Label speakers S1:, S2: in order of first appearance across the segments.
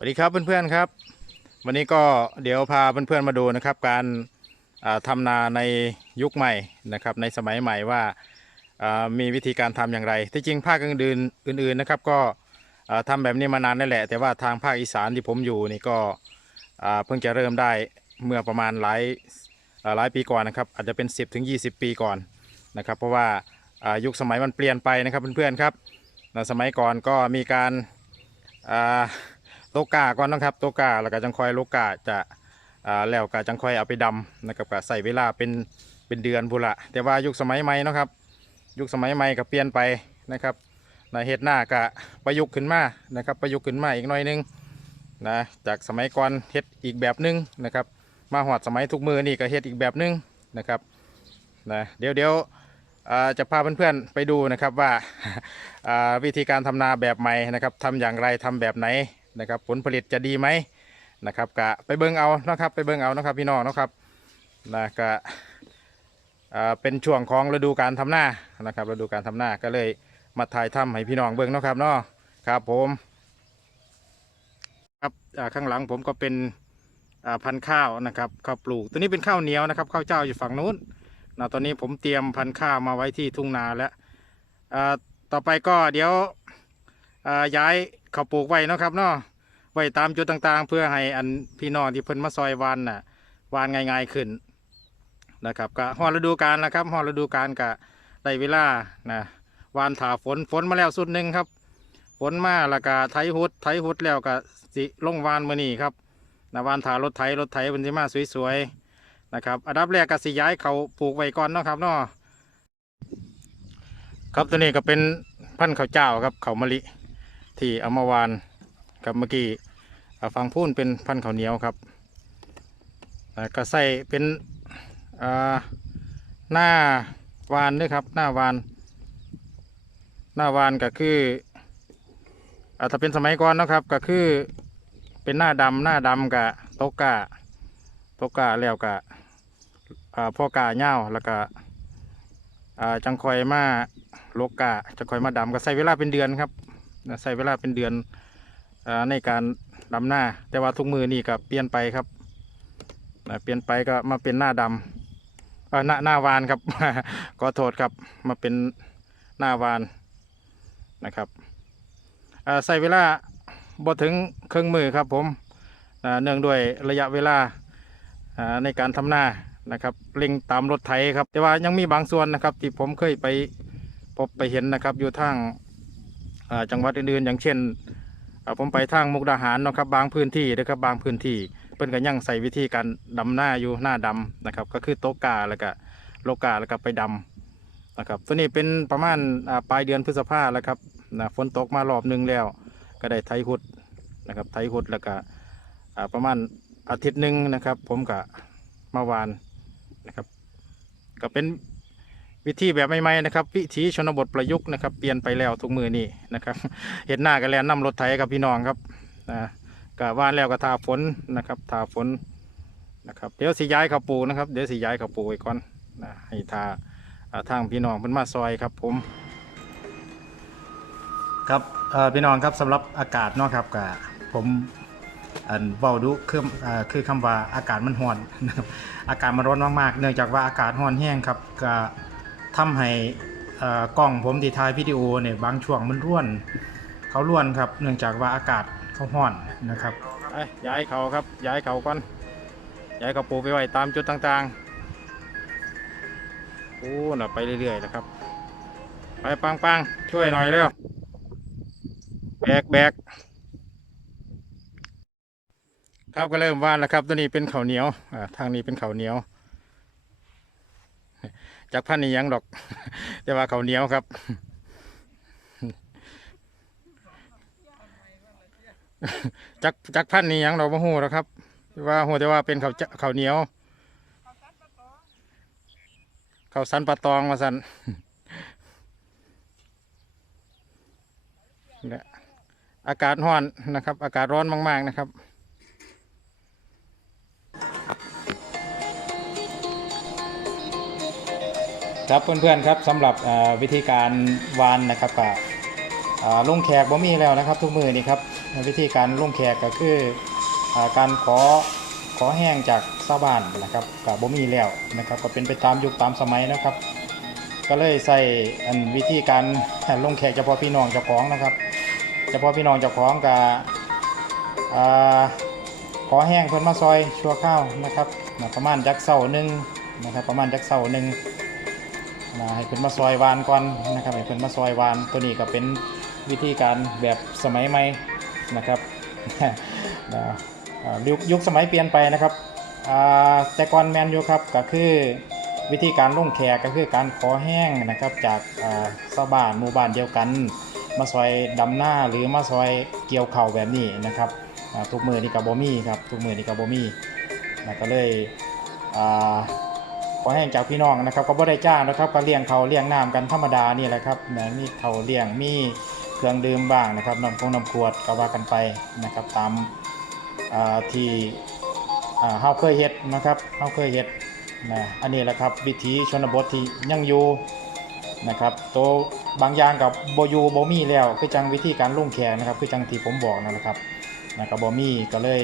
S1: สวัสดีครับเพื่อนๆครับ วันนี้ก็เดี๋ยวพาเพื่อนๆมาดูนะครับ การอ่าทำนาในยุคใหม่นะครับ ในสมัยใหม่ว่ามีวิธีการทำอย่างไร ที่จริงภาคอื่นๆอื่นๆนะครับ ก็อ่าทำแบบนี้มานานนั่นแหละ แต่ว่าทางภาคอีสานที่ผมอยู่นี่ก็เพิ่งจะเริ่มได้เมื่อประมาณหลายหลายปีก่อนนะครับ อาจจะเป็น 10ถึง20ปีก่อนนะครับ เพราะว่ายุคสมัยมันเปลี่ยนไปนะครับเพื่อนๆครับสมัยก่อนก็มีการ โลกาก่อนนะครับโลกาแล้วก็จังคอยโลกาจะแล้วก็จังคอยเอาไปดำนะครับก็ใส่เวลาเป็นเป็นเดือนพุละแต่ว่ายุคสมัยใหม่นะครับ ยุคสมัยใหม่ก็เปลี่ยนไปนะครับในเฮ็ดหน้าก็ประยุกต์ขึ้นมานะครับ ประยุกต์ขึ้นมาอีกหน่อยหนึงนะจากสมัยก่อนเฮ็ดอีกแบบหนึงนะครับ มาหอดสมัยทุกมือนี่ก็เฮ็ดอีกแบบหนึงนะครับนะเดี๋ยวเดี๋ยวจะพาเพื่อนๆไปดูนะครับว่าอ่าวิธีการทำนาแบบใหม่นะครับทำอย่างไรทำแบบไหน นะครับผลผลิตจะดีไหมนะครับกะไปเบิ่งเอานะครับไปเบิ่งเอานะครับพี่น้องนะครับนะกะอ่าเป็นช่วงของฤดูการทำนานะครับฤดูการทำนาก็เลยมาถ่ายทำให้พี่น้องเบิ่งนะครับเนาะครับผมครับข้างหลังผมก็เป็นอ่าพันธุ์ข้าวนะครับข้าวปลูก ตัวนี้เป็นข้าวเหนียวนะครับข้าวเจ้าอยู่ฝั่งนู้นนะตอนนี้ผมเตรียมพันธุ์ข้าวมาไว้ที่ทุ่งนาแล้วอ่าต่อไปก็เดี๋ยว ย้ายเขาปลูกไว้นะครับเนาะไว้ตามจุดต่างๆ เพื่อให้อันพี่น้องที่เพิ่นมาซอยวานน่ะวานง่ายๆขึ้นนะครับก็ฮอดฤดูกาลนะครับฮอดฤดูกาลก็ได้เวลานะวานถาฝนฝนมาแล้วสุดหนึ่งครับ ฝนมาแล้วก็ไถหุดไถหุดแล้วก็สิลงวานมือนี่ครับนะวานถารถไถรถไถมันสิมาสวยๆนะครับอันดับแรกก็สิย้ายเขาปลูกไว้ก่อนเนาะครับเนาะครับตัวนี้ก็เป็นพันธุ์ข้าวเจ้าครับข้าวมะลิ ที่เอามาวานครับเมื่อกี้ฟังพูนเป็นพันข้าวเหนียวครับอ่าก็ใส่เป็นหน้าวานด้วยครับ หน้าวาน หน้าวานก็คืออาถ้าเป็นสมัยก่อนนะครับ ก็คือเป็นหน้าดำหน้าดำกับโตกกาโตกกาแล้วกับพ่อกาเง่าวแล้วก็จังคอยมาโลกาจะคอยมาดำก็ใช้เวลาเป็นเดือนครับ ใช้เวลาเป็นเดือนอในการดำหน้า แต่ว่าทุกมือนี่ก็เปลี่ยนไปครับเปลี่ยนไปก็มาเป็นหน้าดำเออหน้าหน้าวานครับขอโทษครับมาเป็นหน้าวานนะครับใส่เวลาบ่ถึงครึ่งมือครับผมเนื่องด้วยระยะเวลาในการทำหน้านะครับเร่งตามรถไถครับ แต่ว่ายังมีบางส่วนนะครับที่ผมเคยไปพบไปเห็นนะครับอยู่ทาง จังหวัดอื่นๆ อย่างเช่นผมไปทางมุกดาหารนะครับบางพื้นที่นะครับบางพื้นที่เพิ่นก็ยังใส่วิธีการดำหน้าอยู่หน้าดำนะครับ ก็คือโตกาแล้วก็โลกาแล้วก็ไปดำนะครับ ตัวนี้เป็นประมาณปลายเดือนพฤษภาแล้วครับนะฝนตกมารอบหนึงแล้ว ก็ได้ไถหุดนะครับไถหุดแล้วก็ประมาณอาทิตย์หนึ่งนะครับ ผมก็มาวานนะครับ ก็เป็น วิธีแบบใหม่ๆนะครับ วิธีชนบทประยุกต์นะครับ เปลี่ยนไปแล้วทุกมือนี่นะครับเห็นหน้ากันแล้วนำรถไถกับพี่น้องครับนะกะว่านแล้วก็ทาฝนนะครับทาฝนนะครับเดี๋ยวสิย้ายเขาปูนะครับเดี๋ยวสิย้ายเขาปลูกไว้ก่อนนะให้ทาทางพี่น้องเพิ่นมาซอยครับผม ครับพี่น้องครับสำหรับอากาศเนาะครับกะผมอันเว้าดูคือคือคำว่าอากาศมันร้อนนะครับอากาศมันร้อนมากๆเนื่องจากว่าอากาศร้อนแห้งครับก็ ทำให้กล้องผมที่ถ่ายวิดีโอเนี่ยบางช่วงมันร่วน เขาร่วนครับเนื่องจากว่าอากาศเขาร้อนนะครับย้ายเขาครับย้ายเขาก่อนย้ายเขาปูไปไว้ตามจุดต่างๆโอ้น่ะไปเรื่อยๆนะครับ ไปปังๆช่วยหน่อยเร็วแบกแบกครับก็เริ่มว่านแล้วครับ ตัวนี้เป็นข้าวเหนียวอ่าทางนี้เป็นข้าวเหนียว จากพันนี้ยังดอก แต่ว่าเขาเหนียวครับจากจากพันนี้ยังดอกมะฮู้แล้วครับ ว่าหัวแต่ว่าเป็นเขาเขาเหนียวเขาสันปลาตองมาสันอากาศร้อนนะครับ อากาศร้อนมาก ๆนะครับ ครับเพื่อนๆครับสำหรับวิธีการวานนะครับก็เอ่อ่าลงแขกบ่มีแล้วนะครับ ทุกมือนี่ครับวิธีการลงแขกก็คืออการขอขอแห้งจากชาวบ้านนะครับกับบ่มีแล้วนะครับ ก็เป็นไปตามยุคตามสมัยนะครับ ก็เลยใส่อันวิธีการลงแขกเฉพาะพี่น้องเจ้าของนะครับเฉพาะพี่น้องเจ้าของกับขอแห้งเพิ่นมาซอยชั่วข้าวนะครับประมาณจักเสาหนึ่งนะครับ ประมาณจักเสาหนึ่ง นะให้เพิ่นมาซอยวานก่อนนะครับให้เพิ่นมาซอยวานตัวนี้ก็เป็นวิธีการแบบสมัยใหม่นะครับนะยุคยุคสมัยเปลี่ยนไปนะครับแต่ก่อนแมนยูครับก็คือวิธีการลงแขกก็คือการขอแห้งนะครับจากชาวบ้านหมู่บ้านเดียวกัน มาซอยดำหน้าหรือมาซอยเกี่ยวเข่าแบบนี้นะครับทุกมือนี่กับบ่มีครับทุกมือนี่กับบ่มีนะก็เลยอ่า ขอแห้งจากพี่น้องนะครับก็บ่ได้จ้างนะครับก็เลี้ยงเขาเลี้ยงน้ำกันธรรมดานี่แหละครับนะมีเขาเลี้ยงมีเครื่องดื่มบ้างนะครับน้ำคงน้ำขวดก็ว่ากันไปนะครับตามที่เฮาเคยเฮ็ดนะครับเฮาเคยเฮ็ดนะอันนี้แหละครับวิถีชนบทที่ยังอยู่นะครับตัวบางอย่างกับโบอยูโบมีแล้วคือจังวิธีการลุ่งแขกนะครับคือจังที่ผมบอกนั่นแหละครับนะครับโบมีก็เลย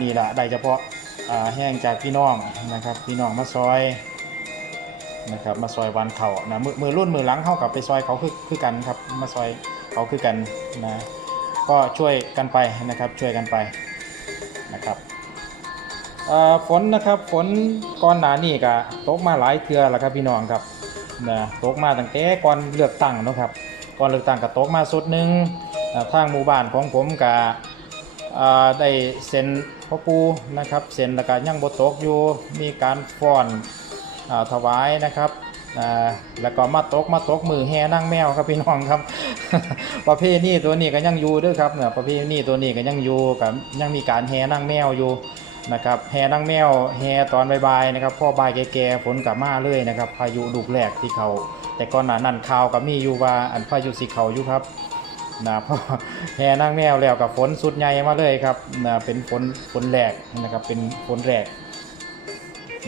S1: นี่แหละได้เฉพาะ แห้งจากพี่น้องนะครับ พี่น้องมาซอยนะครับ มาซอยวันเขานะมือมือรุ่นมือหลังเข้ากับไปซอยเขาคือคือกันครับ มาซอยเขาคือกันนะก็ช่วยกันไปนะครับช่วยกันไปนะครับฝนนะครับฝนก่อนหนานี่ก็ตกมาหลายเทือแล้วครับพี่น้องครับนะตกมาตั้งแต่ก่อนเลือกตั้งนะครับก่อนเลือกตั้งก็ตกมาสุดหนึ่งทางหมู่บ้านของผมก็อ่า ได้เซ็นพ่อปูนะครับเซ็นแล้วก็ยังบตกอยู่มีการฟ้อนอถวายนะครับแล้วก็มาตกมาตกมือแห่นั่งแมวครับพี่น้องครับ ประเพณีตัวนี้ก็ยังอยู่ด้วยครับเนี่ยประเพณีตัวนี้ก็ยังอยู่กับยังมีการแห่นั่งแมวอยู่นะครับแห่นั่งแมวแห่ตอนบ่ายๆนะครับพ่อบ่ายแก่ๆฝนกับมาเลยนะครับพายุลูกแรกที่เขา แต่ก่อนหน้านั้นข่าวก็มีอยู่ว่าอันพายุสิเขาอยู่ครับ นะเพราะแห่นั่งแมวแล้วกับฝนสุดใหญ่มาเลยครับนะเป็นฝนฝนแรกนะครับเป็นฝนแรก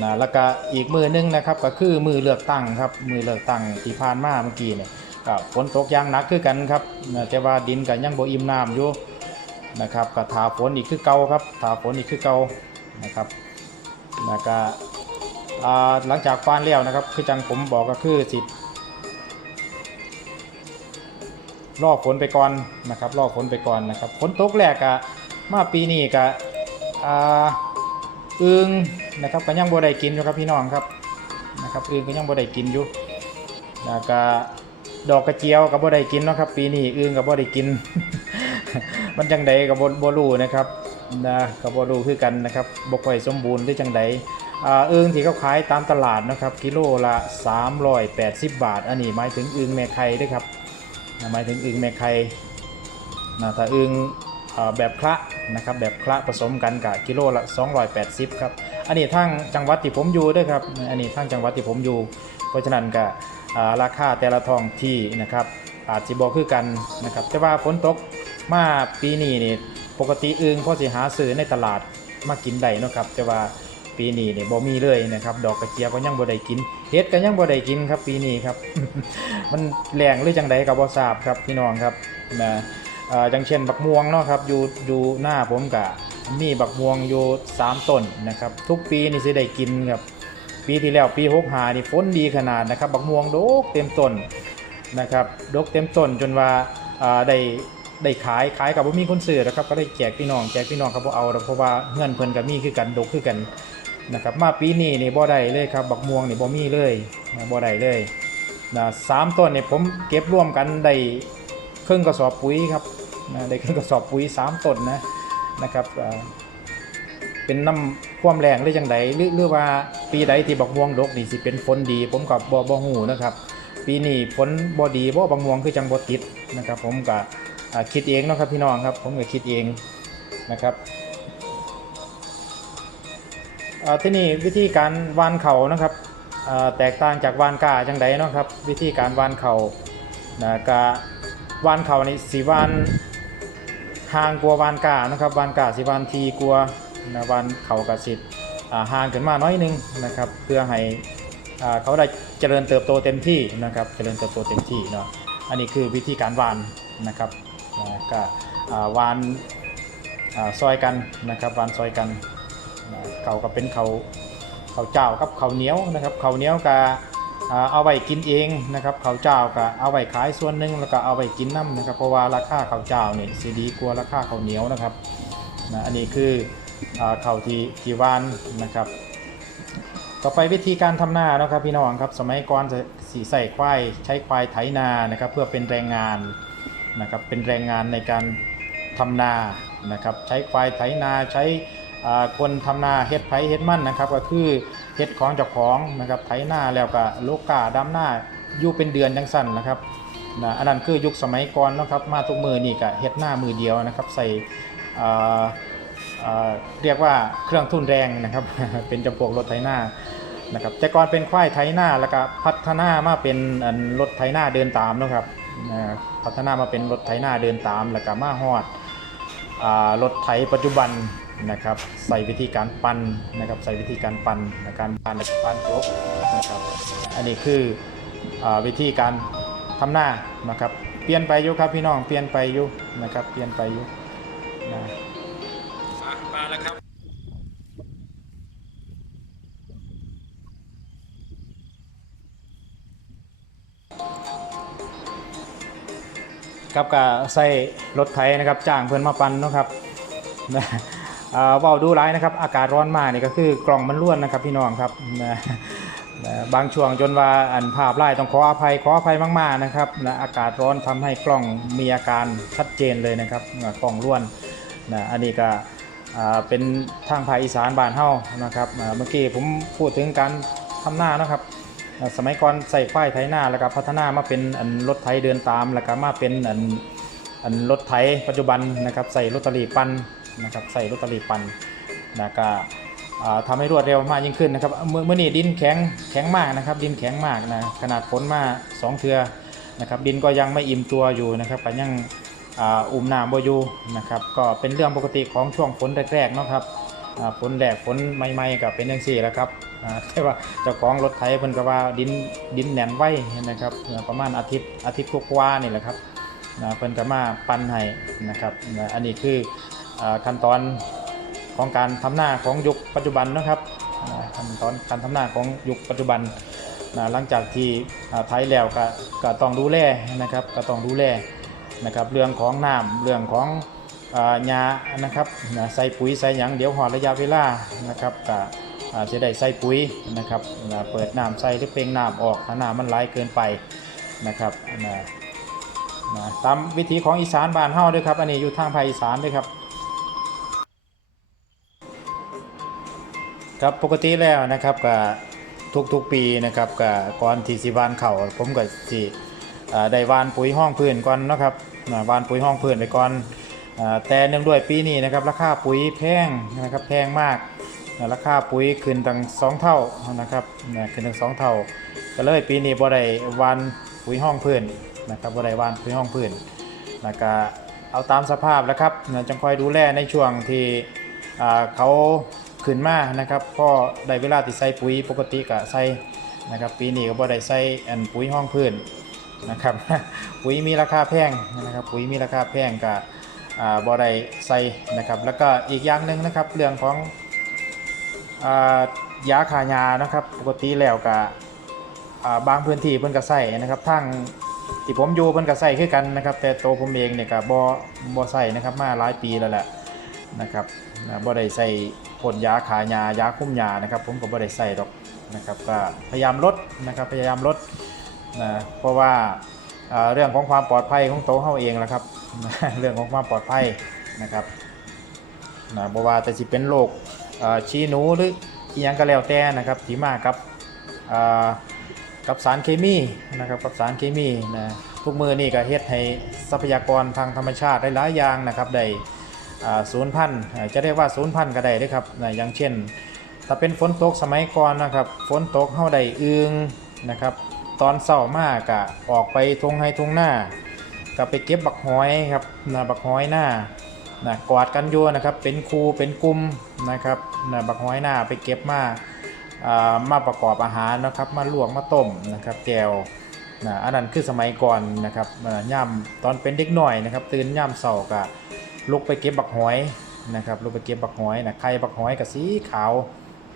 S1: นะแล้วก็อีกมือหนึงนะครับก็คือมือเลือกตั้งครับมือเลือกตั้งที่ผ่านมาเมื่อกี้เนี่ยก็ฝนตกยางหนักคือกันครับนะแต่ว่าดินก็ยังโบอิ่มน้ำอยู่นะครับก็ถาฝนอีกคือเก่าครับถาฝนอีกคือเก่านะครับแล้วก็หลังจากฟานแล้วนะครับคือจังผมบอกก็คือสิ รอฝนไปก่อนนะครับรอฝนไปก่อนนะครับฝนตกแรกอะมาปีนี้กะอ่าอึงนะครับก็ยังบ่ได้กินอยู่ครับพี่น้องครับนะครับอึงก็ยังบ่ได้กินอยู่แล้วก็ดอกกระเจียวก็บ่ได้กินเนาะครับ ปีนี้อึงก็บ่ได้กิน มันจังใดก็บ่บ่รู้นะครับนะก็บ่รู้คือกันนะครับบ่ค่อยสมบูรณ์หรือจังใดอึงที่เขาขายตามตลาดนะครับ กิโลละ 380 บาท อันนี้หมายถึงอึงแม่ไข่ด้วยครับ หมายถึงอึงแม่ไข่นะถ้าอึงอแบบคละนะครับแบบคละผสมกันกับกิโลละ 280 ครับ อันนี้ทางจังหวัดที่ผมอยู่ด้วยครับ อันนี้ทางจังหวัดที่ผมอยู่ เพราะฉะนั้นก็ราคาแต่ละท้องที่นะครับอาจจะบอกคือกันนะครับแต่ว่าฝนตกมาปีนี้นี่ปกติอึงพอสิหาซื้อในตลาดมากินได้นะครับแต่ว่า ปีนี้เนี่ยบ่มีเลยนะครับดอกกระเจียวก็ยังบ่ได้กินเห็ดก็ยังบ่ได้กินครับ ปีนี้ครับ มันแรงหรือจังใดก็บ่ทราบครับพี่น้องครับนะอย่างเช่นบักม่วงเนาะครับอยู่อยู่หน้าผมกะมีบักม่วงอยู่3ต้นนะครับ ทุกปีนี่สิได้กินครับปีที่แล้วปี65นี่ฝนดีขนาดนะครับ บักม่วงดกเต็มต้นนะครับดกเต็มต้นจนว่าได้ได้ขายขายกับบ่มีคนซื้อนะครับ ก็ได้แจกพี่น้องแจกพี่น้องครับบ่เอาดอกเพราะว่าเงินเพิ่นก็มีคือกันดกคือกัน นะครับมาปีนี้นี่บ่ได้เลยครับบักม่วงนี่บ่มีเลยนะบ่ได้เลยนะสามต้นเนี่ยผมเก็บร่วมกันได้ครึ่งกระสอบปุ๋ยครับนะได้ครึ่งกระสอบปุ๋ยสามต้นนะนะครับเป็นน้ำความแรงหรือจังใดหรือหรือว่าปีใดที่บักม่วงดกนี่สิเป็นฝนดี ผมกับบ่บ่ฮู้นะครับ ปีนี้ฝนบ่ดีบ่บักม่วงคือจังบ่ติดนะครับ ผมก็คิดเองนะครับพี่น้องครับ ผมก็คิดเองนะครับ ที่นี่วิธีการวานเขานะครับแตกต่างจากวานกาจังใดเนาะครับ วิธีการวานเขานะกะวานเขานี่สีวานห่างกว่าวานกานะครับวานกาสีวานทีกว่านะวานเขากะสิอ่าห่างขึ้นมาน้อยนึงนะครับ เพื่อให้เขาได้เจริญเติบโตเต็มที่นะครับเจริญเติบโตเต็มที่เนาะอันนี้คือวิธีการวานนะครับก็อ่าวานซอยกันนะครับวานซอยกัน เขาก็เป็นเขาเขาเจ้ากับเขาเหนียวนะครับเขาเหนียวก็เอาไว้กินเองนะครับเขาเจ้าก็เอาไว้ขายส่วนหนึ่งแล้วก็เอาไว้กินน้ำนะครับเพราะว่าราคาเขาเจ้าเนี่ยสีดีกว่าราคาเขาเหนียวนะครับนะอันนี้คือเขาที่ที่วานนะครับ ต่อไปวิธีการทำนานะครับพี่น้องครับสมัยก่อนจะสีใส่ควายใช้ควายไถนานะครับเพื่อเป็นแรงงานนะครับเป็นแรงงานในการทำนานะครับใช้ควายไถนาใช้ คนทำนาเฮ็ดไถเฮ็ดมั่นนะครับ ก็คือเฮ็ดของเจ้าของนะครับไถนาแล้วก็ลูกกาดำหน้าอยู่เป็นเดือนจังสั้นนะครับนะอันนั้นคือยุคสมัยก่อนนะครับ มาทุกมือนี่ก็เฮ็ดหน้ามือเดียวนะครับ ใส่เรียกว่าเครื่องทุ่นแรงนะครับ เป็นจำพวกรถไถนานะครับแต่ก่อนเป็นควายไถนาแล้วก็พัฒนามาเป็นรถไถนาเดินตามนะครับพัฒนามาเป็นรถไถนาเดินตามแล้วก็มาฮอดรถไถปัจจุบัน นะครับใส่วิธีการปั่นนะครับใส่วิธีการปั่นในการปั่นและปั่นจบนะครับอันนี้คืออาวิธีการทำหน้านะครับเปลี่ยนไปอยู่ครับพี่น้องเปลี่ยนไปอยู่นะครับเปลี่ยนไปอยู่นะมาแล้วครับครับก็ใส่รถไถนะครับจ้างเพื่อนมาปั่นเนาะครับนะ เอ่อเว้าดูร้ายนะครับอากาศร้อนมากนี่ก็คือกล่องมันล้วนนะครับพี่น้องครับบางช่วงจนว่าอันภาพไล่ต้องขออภัยขออภัยมากๆนะครับนะอากาศร้อนทำให้กล้องมีอาการชัดเจนเลยนะครับกล้องล้วนนะอันนี้ก็เป็นทางภาคอีสานบ้านเฮานะครับเมื่อกี้ผมพูดถึงการทำนานะครับสมัยก่อนใส่ควายไถนาแล้วก็พัฒนามาเป็นอันรถไถเดินตามแล้วก็มาเป็นอันอันรถไถปัจจุบันนะครับใส่รถตอรีปัน นะครับใส่รถตอรีปันนะก็อ่าทำให้รวดเร็วมากยิ่งขึ้นนะครับเมื่อเมื่อนี้ดินแข็งแข็งมากนะครับ ดินแข็งมากนะขนาดฝนมาสองเทือนะครับ ดินก็ยังไม่อิ่มตัวอยู่นะครับก็ยังอุ้มน้ำบ่อยู่นะครับ ก็เป็นเรื่องปกติของช่วงฝนแรกๆเนาะครับฝนแรกฝนใหม่ๆก็เป็นจังซี่แหละครับแต่ว่าเจ้าของรถไถเพิ่นก็ว่าดินดินแหน่นไว้นะครับ ประมาณอาทิตย์อาทิตย์กว่าๆนี่แหละครับเพิ่นก็มาปั่นให้นะครับ อันนี้คือ ขั้นตอนของการทำหน้าของยุคปัจจุบันนะครับขั้นตอนการทำหน้าของยุคปัจจุบันนะหลังจากที่อ่าไถแล้วก็ก็ต้องดูแลนะครับก็ต้องดูแลนะครับเรื่องของน้ำเรื่องของอยานะครับใส่ปุ๋ยใส่หยังเดี๋ยวหอดระยะเวลานะครับก็จะได้ใส่ปุ๋ยนะครับเปิดน้ำใส่หรือเปล่งน้ำออกถ้าน้ำมันไหลเกินไปนะครับนะนะตามวิธีของอีสานบ้านเฮาด้วยครับอันนี้อยู่ทางภาคอีสานด้วยครับ ครับปกติแล้วนะครับก็ทุกๆปีนะครับก็ก่อนที่สิวานเข่าผมก็สิได้วานปุ๋ยห้องพื้นก่อนนะครับวานปุ๋ยห้องพื้นไปก่อนแต่เนื่องด้วยปีนี้นะครับราคาปุ๋ยแพงนะครับแพงมากราคาปุ๋ยขึ้นตั้งสองเท่านะครับขึ้นตั้งสองเท่า ก็เลยปีนี้บ่ได้วานปุ๋ยห้องพื้นนะครับบ่ได้วานปุ๋ยห้องพื้นนะก็เอาตามสภาพแล้วครับจังคอยดูแลในช่วงที่เขา ขึ้นมานะครับก็ได้เวลาที่ใส่ปุ๋ยปกติก็ใส่นะครับปีนี้ก็บ่ได้ใส่อันปุ๋ยห้องพื้นนะครับปุ๋ยมีราคาแพงนะครับปุ๋ยมีราคาแพงกับอ่าบอไดใส่นะครับแล้วก็อีกอย่างหนึ่งนะครับเรื่องของอายาขายานะครับปกติแล้วกับบางพื้นที่เพิ่นก็ใส่นะครับทั้งที่ผมอยู่เพิ่นก็ใส่คือกันนะครับ แต่ตัวผมเองเนี่ยก็บ่บ่ใส่นะครับมาหลายปีแล้วแหละนะครับนะบ่ได้ใส่ พ่นยาขายายาคุ้มยานะครับ ผมก็บ่ได้ใส่ดอกนะครับก็พยายามลดนะครับพยายามลดนะเพราะว่าเรื่องของความปลอดภัยของโต๊ะเฮาเองแหละครับ เรื่องของความปลอดภัยนะครับนะบ่ว่าแต่สิเป็นโรคชีหนูหรืออีหยังก็แล้วแต่นะครับที่มากับกับสารเคมีนะครับกับสารเคมีนะทุกมือนี่ก็เฮ็ดให้ทรัพยากรทางธรรมชาติได้หลายอย่างนะครับได้ อ่าสูญพันจะเรียกว่าสูญพันก็ได้เด้อครับอย่างเช่นถ้าเป็นฝนตกสมัยก่อนนะครับฝนตกเฮาได้อึงนะครับ ตอนเช้ามากกะออกไปทงให้ทงหน้าก็ไปเก็บบักหอยครับนะบักหอยหน้านะกอดกันยู่นะครับ เป็นครูเป็นกลุ่มนะครับนะบักหอยหน้าไปเก็บมาอ่ามาประกอบอาหารนะครับ มาลวกมาต้มนะครับแกวนะอันนั้นคือสมัยก่อนนะครับเอ่อย่ำตอนเป็นเด็กหน่อยนะครับ ตื่นย่ำเสาร์กะ ลุกไปเก็บบักหอยนะครับลุกไปเก็บบักหอยนะไข่บักหอยกับสีขาว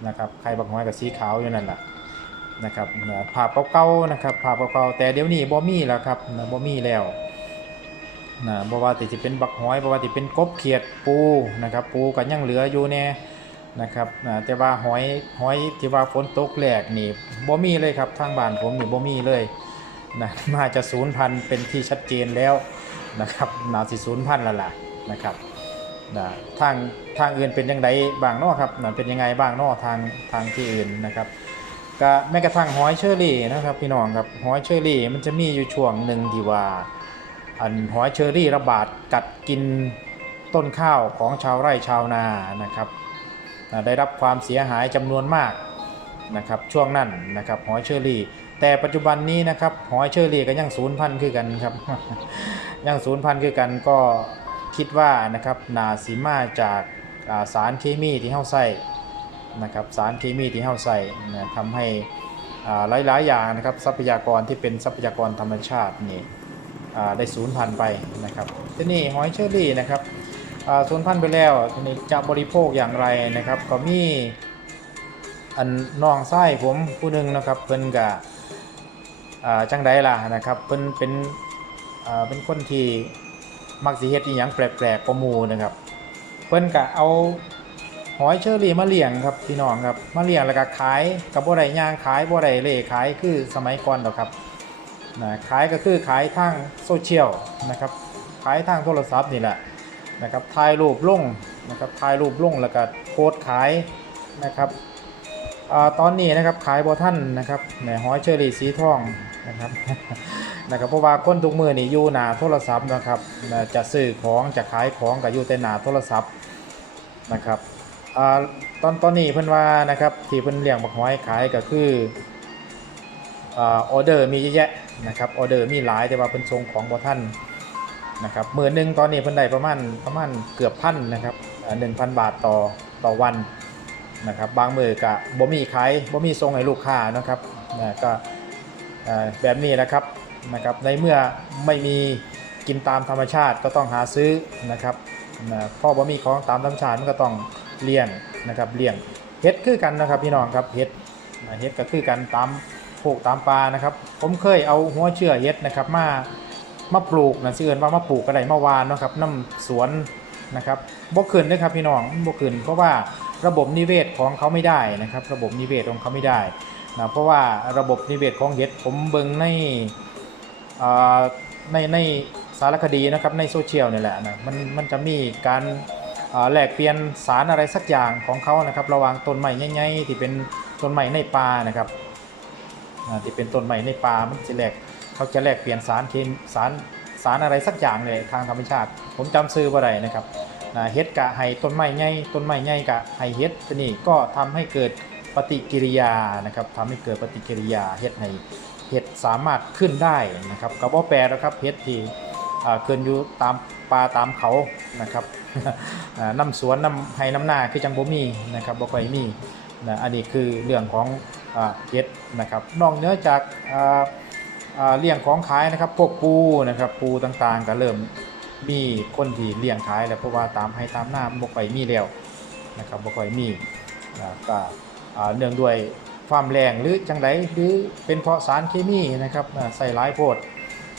S1: นะครับไข่บักหอยกับสีขาวอยู่นั่นแหละนะครับภาพเก่าๆนะครับภาพเก่าๆแต่เดี๋ยวนี้บ่มีแล้วครับนะบ่มีแล้วนะบ่ว่าต่จะเป็นบักหอยบ่ว่าจะเป็นกบเขียดปูนะครับปูก็ยังเหลืออยู่แน่นะครับอ่าแต่ว่าหอยหอยที่ว่าฝนตกแหลกนี่บ่มีเลยครับทางบ้านผมนี่บ่มีเลยนะน่าจะศูนย์พันเป็นที่ชัดเจนแล้วนะครับนาสิศูนย์พันแล้วล่ะ นะครับนะทางทางอื่นเป็นยังไงบ้างนาะครับนะเป็นยังไงบ้างนาะทางทางที่อื่นนะครับก็แม้กระทั่งหอยเชอรี่นะครับพี่น้องครับหอยเชอรี่มันจะมีอยู่ช่วงหนึ่งที่ว่าอันหอยเชอรี่ระบาดกัดกินต้นข้าวของชาวไร่ชาวนานะครับนะได้รับความเสียหายจำนวนมากนะครับช่วงนั้นนะครับหอยเชอรี่ แต่ปัจจุบันนี้นะครับหอยเชอรี่ก็ยังศูนย์พันคือกันครับยังศูนย์พันคือกันก็ คิดว่านะครับนาสีมาจากาสารเคมีที่เข้าใส่นะครับสารเคมีที่เข้าใส่นะทำให้หลายๆอย่างนะครับทรัพยากรที่เป็นทรัพยากรธรรมชาตินี่ได้ศูนย์พันธุ์ไปนะครับที่นี่หอยเชอรี่นะครับสูญพันธุ์ไปแล้วทีนี้จะบริโภคอย่างไรนะครับ ก็มีอันน้องไส้ผมผู้หนึ่งนะครับเพิ่นกะจังไดล่ะนะครับเพิ่นเป็นเป็นคนที่ มักสิเฮ็ดอีหยังแปลกๆกว่าหมู่นะครับ เพิ่นกะเอาหอยเชอรี่มาเลี้ยงครับพี่น้องครับมาเลี้ยงแล้วก็ขายกับบ่ได้ย่างขายบ่ได้เล่ขายคือสมัยก่อนดอกครับนะขายก็คือขายทางโซเชียลนะครับขายทางโทรศัพท์นี่แหละนะครับถ่ายรูปลงนะครับถ่ายรูปลงแล้วก็โพสขายนะครับอตอนนี้นะครับขายบอท่านนะครับแหนหอยเชอรี่สีทองนะครับ นะครับเพราะว่าคนทุกมือนี่อยู่หน้าโทรศัพท์นะครับจะซื้อของจะขายของก็อยู่แต่หน้าโทรศัพท์นะครับอตอนตอนนี้เพิ่นว่านะครับที่เพิ่นเลี้ยงบักหอยขายก็คือออเดอร์มีเยอะแยะนะครับออเดอร์มีหลายแต่ว่าเพิ่นส่งของบอท่านนะครับมื่นหนึ่งตอนนี้เพิ่นได้ประมาณประมาณเกือบพันนะครับหนึ่งพันบาทต่อต่อวันนะครับบางมือกะบ่มีขายบ่มีส่งให้ลูกค้านะครับนะก็แบบนี้นะครับ นะครับในเมื่อไม่มีกินตามธรรมชาติก็ต้องหาซื้อนะครับนะพ่อบ่มีของตามธรรมชาติมันก็ต้องเลี้ยงนะครับเลี้ยงเฮ็ดคือกันนะครับพี่น้องครับเฮ็ดเฮ็ดก็คือกันตามโขกตามปลานะครับ ผมเคยเอาหัวเชื่อเฮ็ดนะครับมามาปลูกนะสิเอินว่ามาปลูกก็ได้มาวานนะครับน้ำสวนนะครับบ่ขึ้นเลยครับพี่น้องบ่ขึ้นเพราะว่าระบบนิเวศของเขาไม่ได้นะครับ ระบบนิเวศของเขาไม่ได้นะเพราะว่าระบบนิเวศของเห็ดผมเบิ่งใน ในในสารคดีนะครับในโซเชียลนี่แหละนะมันมันจะมีการแลกเปลี่ยนสารอะไรสักอย่างของเขานะครับ ระหว่างต้นไม้ใหญ่ๆที่เป็นต้นไม้ในป่านะครับที่เป็นต้นไม้ในป่ามันจะแลกเขาจะแลกเปลี่ยนสารเคมสารสารอะไรสักอย่างเลยทางธรรมชาติ ผมจำซื้อบ่าได้นะครับเฮ็ดกะให้ต้นไม้ใหญ่ต้นไม้ใหญ่กะให้เฮ็ดนี้ก็ทำให้เกิดปฏิกิริยานะครับทำให้เกิดปฏิกิริยาเฮ็ดให้ เฮ็ดสามารถขึ้นได้นะครับก็บ่แปลแล้วครับเฮ็ดที่อ่าเกินอยู่ตามป่าตามเขานะครับน้ำสวนน้ำให้น้ำหน้าคือจังบ่มีนะครับบ่ค่อยมีนะอันนี้คือเรื่องของเฮ็ดนะครับนอกเหนือจากเลี้ยงของขายนะครับพวกปูนะครับปูต่างๆก็เริ่มมีคนที่เลี้ยงขายแล้วเพราะว่าตามให้ตามหน้าบ่ค่อยมีแล้วนะครับบ่ค่อยมีก็เนื่องด้วย ความแรงหรือจังไดหรือเป็นเพราะสารเคมีนะครับใส่หลายโพด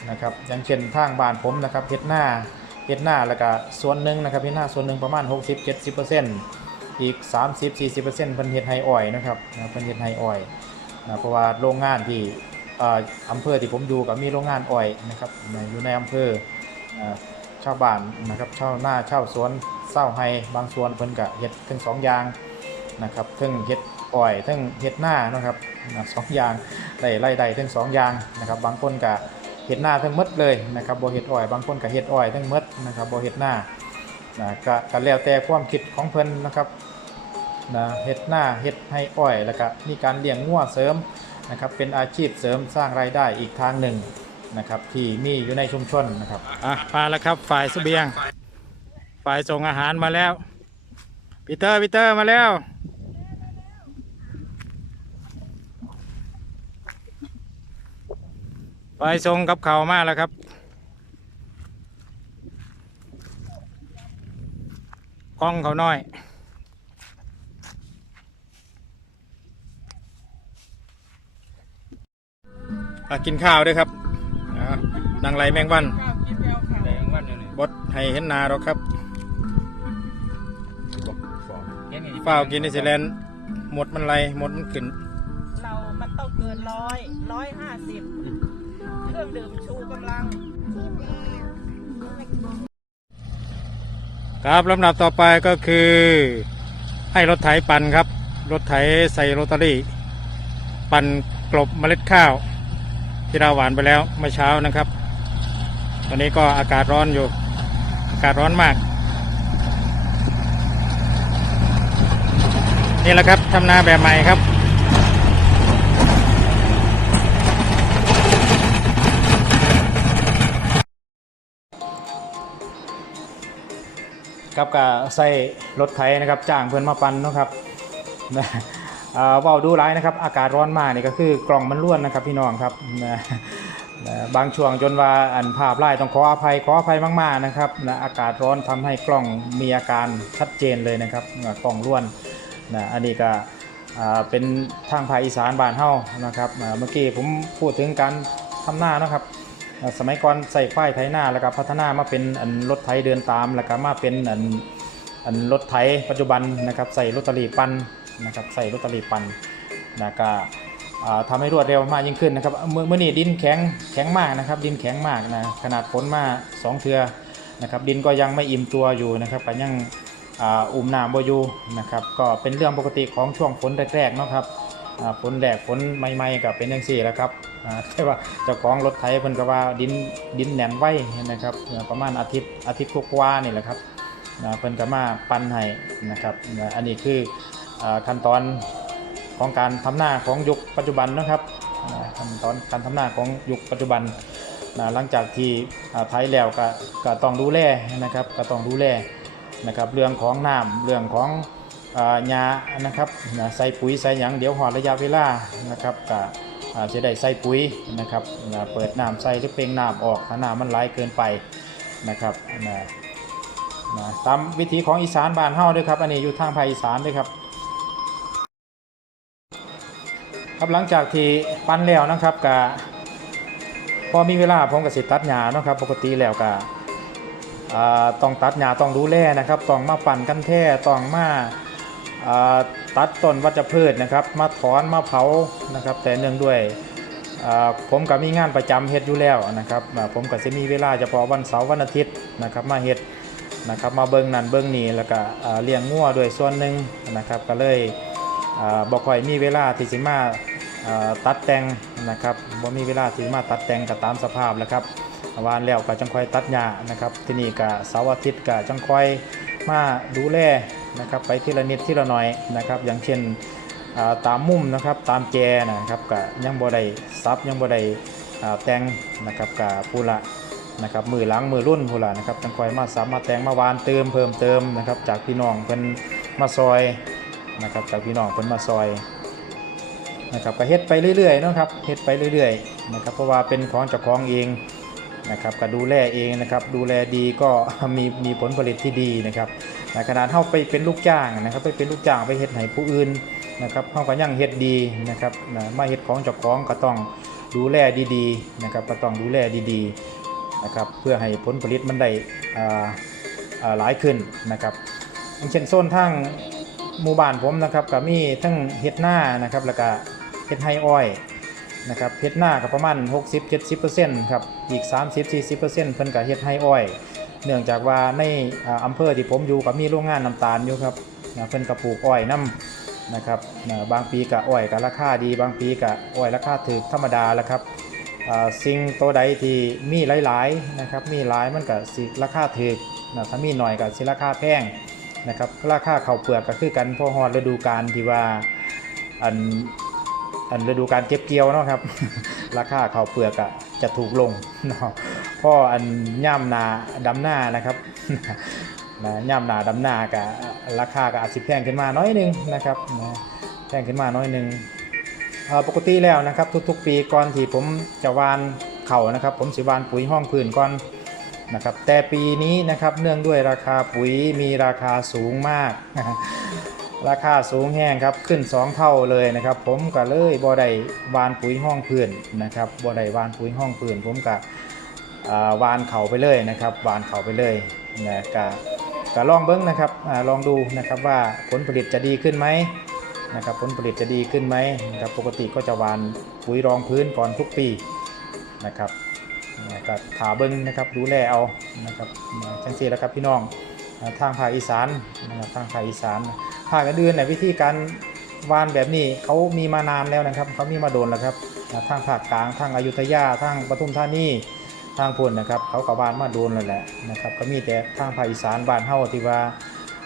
S1: นะครับอย่างเช่นทางบ้านผมนะครับเฮ็ดหน้าเฮ็ดหน้าแล้วก็ส่วนหนึ่งนะครับเฮ็ดหน้าส่วนหนึ่งประมาณ 60-70%อีก 30-40%เพิ่นเฮ็ดไฮอ้อยนะครับเพิ่นเฮ็ดไฮอ้อยนะเพราะว่าโรงงานที่อำเภอที่ผมอยู่ก็มีโรงงานอ้อยนะครับอยู่ในอำเภออ่าชาวบ้านนะครับชาวหน้าชาวสวนเศร้าไฮบางส่วนเพิ่นก็เฮ็ดทั้งสองอย่างนะครับทั้งเฮ็ด อ้อยทั้งเฮ็ดหน้านะครับสองอย่างได้ไล่ได้ทั้งสองอย่างนะครับ บางคนก็เฮ็ดหน้าทั้งมดเลยนะครับบ่เฮ็ดอ้อย บางคนก็เฮ็ดอ้อยทั้งมดนะครับบ่เฮ็ดหน้านะก็ก็แล้วแต่ความคิดของเพิ่นนะครับนะเฮ็ดหน้าเฮ็ดให้อ้อยแล้วก็มีการเลี้ยงงัวเสริมนะครับเป็นอาชีพเสริมสร้างรายได้อีกทางหนึ่งนะครับที่มีอยู่ในชุมชนนะครับอะมาแล้วครับฝ่ายเสบียง ฝ่ายส่งอาหารมาแล้วปีเตอร์ปีเตอร์มาแล้ว ไปส่งกับเขาวมาแล้วครับกล้องเขาน้อยอะกินข้าวด้วยครับอ่าดังไรแมงวัน
S2: แดงวันเดียวนี่
S1: บดให้เห็นหนาหรอกครับ
S2: บอกฟองเห็นไง
S1: ฝ้าวกินในสิแลนด์หมดมันไรหมดมันขึ้น
S3: เรา มันต้องเกินร้อยร้อยห้าสิบ เครื่องดื่มชูกำลัง
S1: ครับลำดับต่อไปก็คือ ให้รถไถปั่นครับ รถไถใส่โรตารี่ ปั่นกลบเมล็ดข้าว ที่เราหวานไปแล้วเมื่อเช้านะครับ ตอนนี้ก็อากาศร้อนอยู่ อากาศร้อนมาก นี่แหละครับทำนาแบบใหม่ครับ ครับก็ใส่รถไถนะครับจ้างเพื่อนมาปั่นนะครับนะอ่าเว้าดูร้ายนะครับ อากาศร้อนมากนี่ก็คือกล่องมันล้วนนะครับพี่น้องครับบางช่วงจนว่าอันภาพไล่ต้องขออภัยขออภัยมากๆนะครับนะอากาศร้อนทำให้กล้องมีอาการชัดเจนเลยนะครับกล้องล้วนนะอันนี้ก็เป็นทางภาคอีสานบ้านเฮานะครับเมื่อกี้ผมพูดถึงการทำหน้านะครับ สมัยก่อนใส่ควายไถนาแล้วก็พัฒนามาเป็นอันรถไถเดินตามแล้วก็มาเป็นอันอันรถไถปัจจุบันนะครับใส่รถตอรีปั่นนะครับใส่รถตอรีปั่นนะก็ทำให้รวดเร็วมากยิ่งขึ้นนะครับเมื่อเมื่อนี้ดินแข็งแข็งมากนะครับ ดินแข็งมากนะขนาดฝนมาสองเทือนะครับดินก็ยังไม่อิ่มตัวอยู่นะครับก็ยังอุ่มน้ำบ่อยู่นะครับก็เป็นเรื่องปกติของช่วงฝนแรกๆนะครับ ฝนแดดฝนใหม่ๆกับเป็นยังสี่แหล้วครับแต่ว่าเจ้าของรถไถเพิ่นก็ว่าดินดินแหนนไว้นะครับประมาณอาทิตย์อาทิตย์กว่านี่แหละครับเพิ่นก็มาปั่นให้นะครับอันนี้คือขั้นตอนของการทำหน้าของยุคปัจจุบันนะครับขั้นตอนการทำหน้าของยุคปัจจุบันหลังจากที่ไถแล้วก็ก็ต้องดูแลนะครับก็ต้องดูแลนะครับเรื่องของน้ำเรื่องของ อ่ายานะครับใส่ปุ๋ยใส่หยังเดี๋ยวหอดระยะเวลานะครับก็จะได้ใส่ปุ๋ยนะครับเปิดน้ำใส่หรือเปล่งน้ำออกถ้าน้ำมันไหลเกินไปนะครับนะนะตามวิธีของอีสานบ้านเฮาด้วยครับอันนี้อยู่ทางภาคอีสานด้วยครับครับหลังจากที่ปั้นแล้วนะครับก็พอมีเวลาผมก็สิตัดหญ้านะครับ ปกติแล้วก็ต้องตัดหญ้าต้องดูแลนะครับต้องมาปั่นกันแท้ต้องมา ตัดต้นวัชพืชนะครับ มาถอนมาเผานะครับ แต่เนื่องด้วยผมก็มีงานประจำเฮ็ดอยู่แล้วนะครับผมก็จะมีเวลาเฉพาะวันเสาร์วันอาทิตย์นะครับ มาเฮ็ดนะครับมาเบิ่งนั่นเบิ่งนี่แล้วก็เลี้ยงงัวด้วยส่วนหนึ่งนะครับ ก็เลยบอ่าบ่ค่อยมีเวลาที่สิมาอ่าตัดแต่งนะครับบ่มีเวลาที่มาตัดแต่งก็ตามสภาพแล้วครับวานแล้วก็จังค่อยตัดหญ้านะครับ ที่นี่ก็เสาร์อาทิตย์ก็จังค่อยมาดูแล นะครับไปทีละนิดทีละหน่อยนะครับ อย่างเช่นตามมุมนะครับตามแจนะครับก็ยังบ่ได้ซับยังบ่ได้แต่งนะครับกับผู้ละนะครับมือหลังมือรุ่นผู้ละนะครับจังคอยมาซับมาแต่งมาวานเติมเพิ่มเติมนะครับจากพี่น้องเพิ่นมาซอยนะครับจากพี่น้องเพิ่นมาซอยนะครับก็เฮ็ดไปเรื่อยๆนะครับเฮ็ดไปเรื่อยๆนะครับเพราะว่าเป็นของเจ้าของเองนะครับก็ดูแลเองนะครับดูแลดีก็มีมีผลผลิตที่ดีนะครับ ในขนาดเข้าไปเป็นลูกจ้างนะครับไปเป็นลูกจ้างไปเฮ็ดให้ผู้อื่นนะครับเข้าก็ยังเฮ็ดดีนะครับนะมาเฮ็ดของเจ้าของก็ต้องดูแลดีๆนะครับก็ต้องดูแลดีๆนะครับเพื่อให้ผลผลิตมันได้อ่าอ่าหลายขึ้นนะครับอย่างเช่นโซนทางหมู่บ้านผมนะครับก็มีทั้งเฮ็ดหน้านะครับแล้วก็เฮ็ดไฮอ้อยนะครับเฮ็ดหน้ากับประมาณ 60-70%ครับอีก 30-40%เพิ่นก็เฮ็ดให้อ้อย เนื่องจากว่าในอ่าอำเภอที่ผมอยู่ก็มีโรงงานน้ำตาลอยู่ครับเพิ่นก็ปลูกอ้อยนํนะครับบางปีก็อ้อยก็ราคาดี บางปีก็อ้อยราคาถูกธรรมดาแล้วครับสิ่งตัวใดที่มีหลายๆนะครับมีหลายมันก็สิราคาถูกนะถ้ามีหน่อยก็สิราคาแพงนะครับราคาข้าวเปลือกก็คือกันพอฮอดฤดูกาลที่ว่าอันอันฤดูการเก็บเกี่ยวเนาะครับ ราคาข้าวเปลือกอะจะถูกลงเนาะ พราะอันย่ำนาดำหน้านะครับนะย่ำนาดำหน้ากะราคาก็อาจจะแพงขึ้นมาน้อยนึงนะครับนะแพงขึ้นมาน้อยนึงปกติแล้วนะครับ ทุกๆ ปีก่อนที่ผมจะวานเข่านะครับ ผมสิบานปุ๋ยห้องพื้นก่อนนะครับแต่ปีนี้นะครับเนื่องด้วยราคาปุ๋ยมีราคาสูงมาก ราคาสูงแห้งครับขึ้น 2 เท่าเลยนะครับ ผมก็เลยบ่ได้วานปุ๋ยห้องพื้นนะครับบ่ได้วานปุ๋ยห้องพื้นผมก็ วานเขาไปเลยนะครับวานเขาไปเลยนะก็ก็ลองเบิ้งนะครับอลองดูนะครับว่าผลผลิตจะดีขึ้นไหมนะครับผลผลิตจะดีขึ้นไหมนะครับปกติก็จะวานปุ๋ยรองพื้นก่อนทุกปีนะครับนะก็ถาเบิ้งนะครับดูแลเอานะครับนะจังซี่แล้วครับพี่น้องทางภาคอีสานนะครับทางภาคอีสานภาคอื่นในวิธีการวานแบบนี้เขามีมานานแล้วนะครับเขามีมาโดนแล้วครับทางภาคกลางทางอยุธยาทางปทุมธานี ทางพุ่นนะครับ เขาก็วานมาโดนแล้วแหละนะครับ ก็มีแต่ทางภาคอีสานบ้านเฮาที่ว่า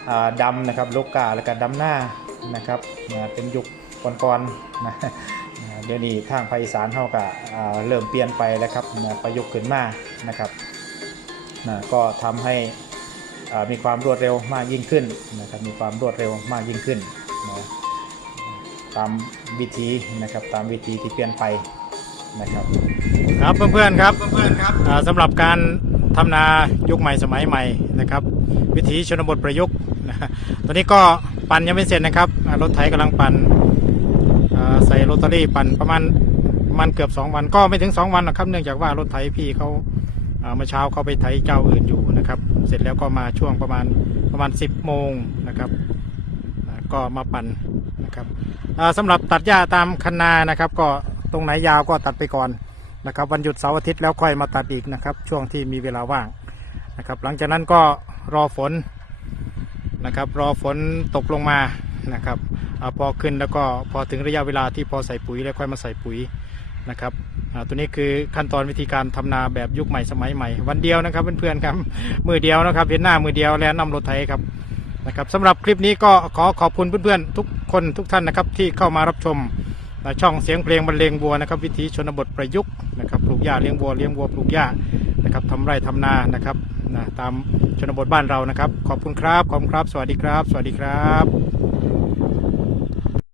S1: อ่าดำนะครับลกกาแล้วก็ดำหน้านะครับเป็นยุคก่อนๆนะเดี๋ยวนี้ทางภาคอีสานเฮาก็เริ่มเปลี่ยนไปแล้วครับนะประยุกต์ขึ้นมานะครับนะก็ทำให้มีความรวดเร็วมากยิ่งขึ้นนะครับมีความรวดเร็วมากยิ่งขึ้นนะตามวิธีนะครับตามวิธีที่เปลี่ยนไปนะครับ ครับเพื่อนๆครับเพื่อนๆครับสำหรับการทำนายุคใหม่สมัยใหม่นะครับ วิถีชนบทประยุกต์ตอนนี้ก็ปั่นยังไม่เสร็จนะครับรถไถกำลังปั่นใส่โรตารี่ปั่นประมาณมาณเกือบ 2 วันก็ไม่ถึง 2 วันหรอกครับเนื่องจากว่ารถไถพี่เขาเมื่อเช้าเขาไปไถเจ้าอื่นอยู่นะครับ เสร็จแล้วก็มาช่วงประมาณประมาณ 10 โมงนะครับก็มาปั่นนะครับอ่าสำหรับตัดหญ้าตามคันนานะครับ ก็ตรงไหนยาวก็ตัดไปก่อน นะครับวันหยุดเสาร์อาทิตย์แล้วค่อยมาตัดอีกนะครับช่วงที่มีเวลาว่างนะครับหลังจากนั้นก็รอฝนนะครับรอฝนตกลงมานะครับอพอขึ้นแล้วก็พอถึงระยะเวลาที่พอใส่ปุ๋ยแล้วค่อยมาใส่ปุ๋ยนะครับตัวนี้คือขั้นตอนวิธีการทำนาแบบยุคใหม่สมัยใหม่ วันเดียวนะครับเพื่อนๆครับมือเดียวนะครับเห็นหน้ามือเดียวแล้วนำรถไถครับนะครับสำหรับคลิปนี้ก็ขอขอบคุณเพื่อนๆทุกคนทุกท่านนะครับที่เข้ามารับชม ช่องเสียงเพลงบรรเลงวัวนะครับ วิถีชนบทประยุกต์นะครับปลูกหญ้าเลี้ยงวัวเลี้ยงวัวปลูกหญ้านะครับทำไร่ทำนานะครับนะตามชนบทบ้านเรานะครับ ขอบคุณครับขอบคุณครับ สวัสดีครับ สวัสดีครับ